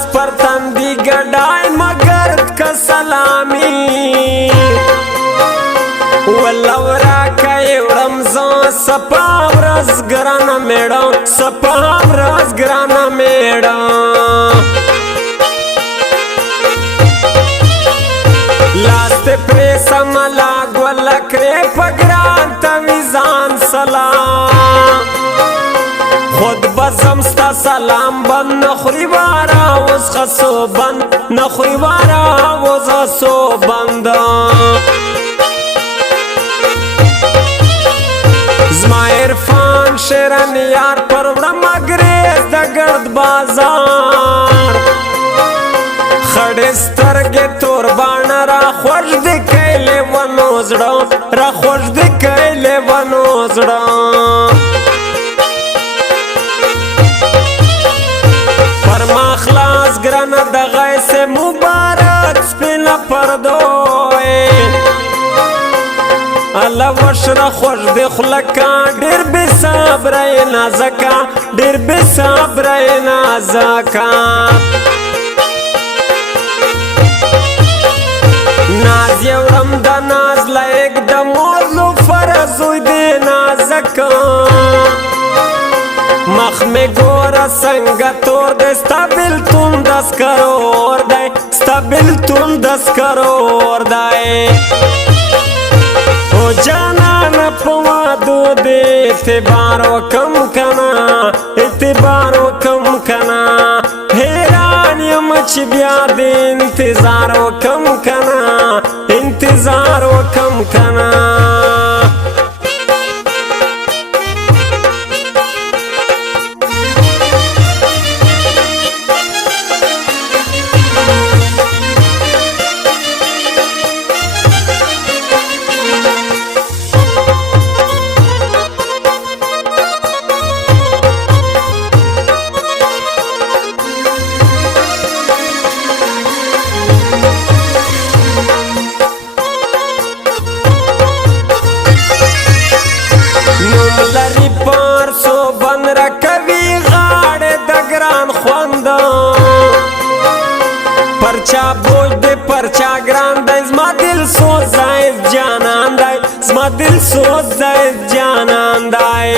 خلاص پر تندی گډای مگر کا سلامی ولورا کای رمضان سپا ورځ ګرانه میړه سپا ورځ ګرانه میړه لاست پرې سملا ګل کرے پګران تویزان سلام خود بزم ستا سلام بند نخوری بارا وز خسو بند نخوری بارا وز خسو بند زما عرفان شیرن یار پرورم اگریز دا گرد بازار خڑی سترگی تور بانا را خوش دی کیلی ونو زڑا را خوش دی کیلی ونو زڑا فرما خلاص گران دا غیس مبارک سپینا پردوئی اللہ وشرا خوش دی خلکا دیر بی صبرائی نازکا دیر بی صبرائی نازکا ناز یورم دا ناز لائک دا موزلو فرزوی دی نازکا مخ میں گورا سنگا تور دے ستابل تون دس کرور دے ستابل تون دس کرور دے او جانان پوادو دے اعتبارو کم کنا اعتبارو کم کنا حیران یمچ بیا دے انتظارو کم کنا انتظارو کم کنا لری پارسو بن رکوی غاڑ دگران خواندا پرچا بوج دے پرچا گران دے زما دل سوز دائز جانان دائے زما دل سوز دائز جانان دائے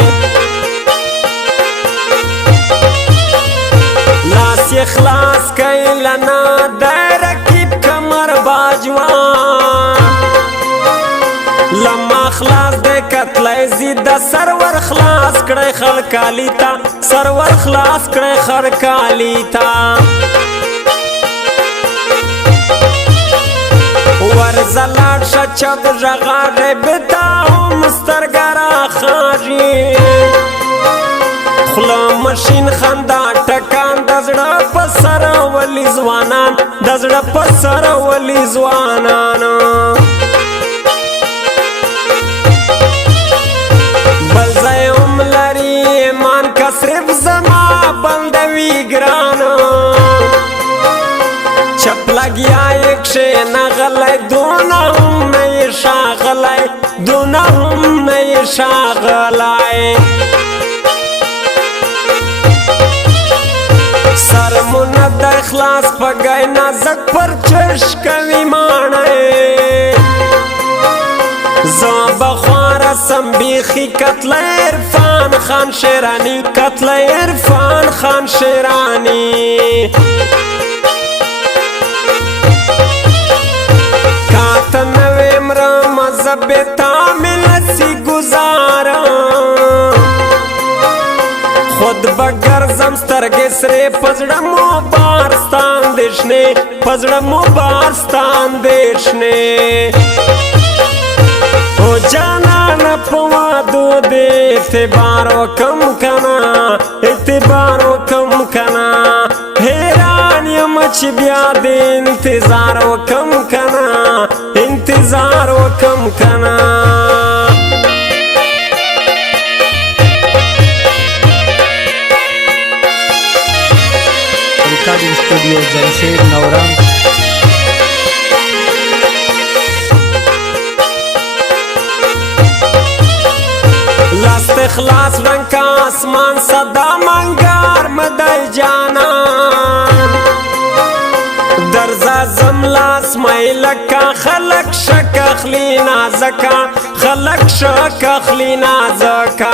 لاس اخلاص کئی لنا دائے رکیب کمر باجوان لما خلاص دے قتل زید سرور خلاص کڑے خلقالی تا سرور خلاص کڑے خلقالی تا ورزلات شچب جغار بتا مسترگرا خاجی خلا مشین خندا ٹکان دزڑا پسر ولی زوانان دزڑا پسر ولی زوانان بلزای املاری ایمان کا صرف زما بندوی گرانا چپ لگیا ایک شے نغلائی دونا ہم نئی شاغلائی دونا ہم نئی شاغلائی سر مند اخلاص پگئی نازک پر چشکوی مانے زاب خوار سم بیخی قتل عرفان خان شیرانی قتل عرفان خان شیرانی کاتن ویمر مذہب تامل سی گزارا خود بگر زمسترگی سرے پزڑمو بارستان دیشنے پزڑمو بارستان دیشنے او جانان پوادو دے اعتبارو کم کنا اعتبارو کم کنا حیران یمچ بیا دے انتظارو کم کنا انتظارو کم کنا recording studio Jamshed Navrang लास्ट इखलास रंग का आसमान सदा मंगार मदई जाना لکه خلق شک اخلی نازکا خلق شک اخلی نازکا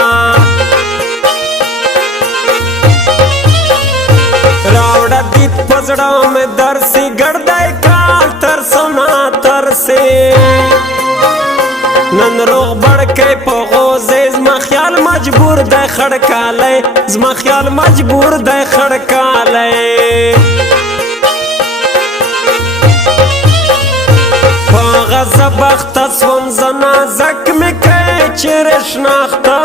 راوڑا دیت پزڑا میں درسی گردائی کال ترسونا ترسی نن روغ بڑکے پا غوزے زما خیال مجبور دے خڑکالے زما خیال مجبور دے خڑکالے پا غزب اختصوم زنازک میں کئی چرش ناختا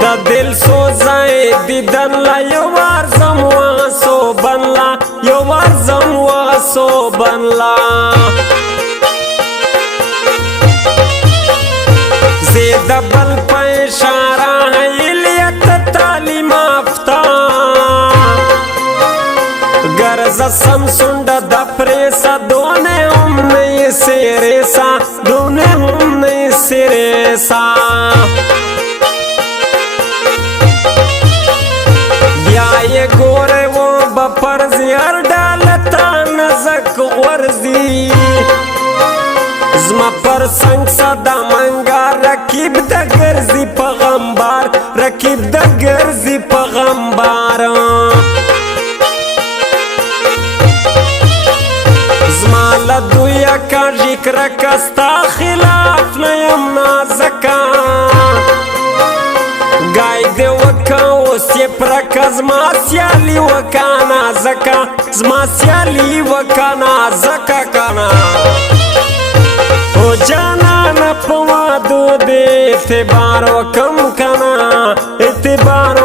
دا دل سوزای دیدن لا یو وار زم واسو بنلا یو وار زم واسو بنلا زید بل پا اشارہ حیلیت تعلیم آفتا گرز سمسنڈ دا پریسا دونے ہم نئی سیریسا دونے ہم نئی سیریسا یہ گورے وہ بپرزی ہر ڈالتا نزک غرزی زما پر سنگ صدا منگا رکیب دا گرزی پغمبار رکیب دا گرزی پغمبار زما لدویا کا ذکر کستا خلاف نیم نازکا گای دی وکا اوسی پرکا زما سیالی وکا نازکا زما سیالی وکا نازکا کنا او جانا پوادو دے اعتبار وکم کنا اعتبار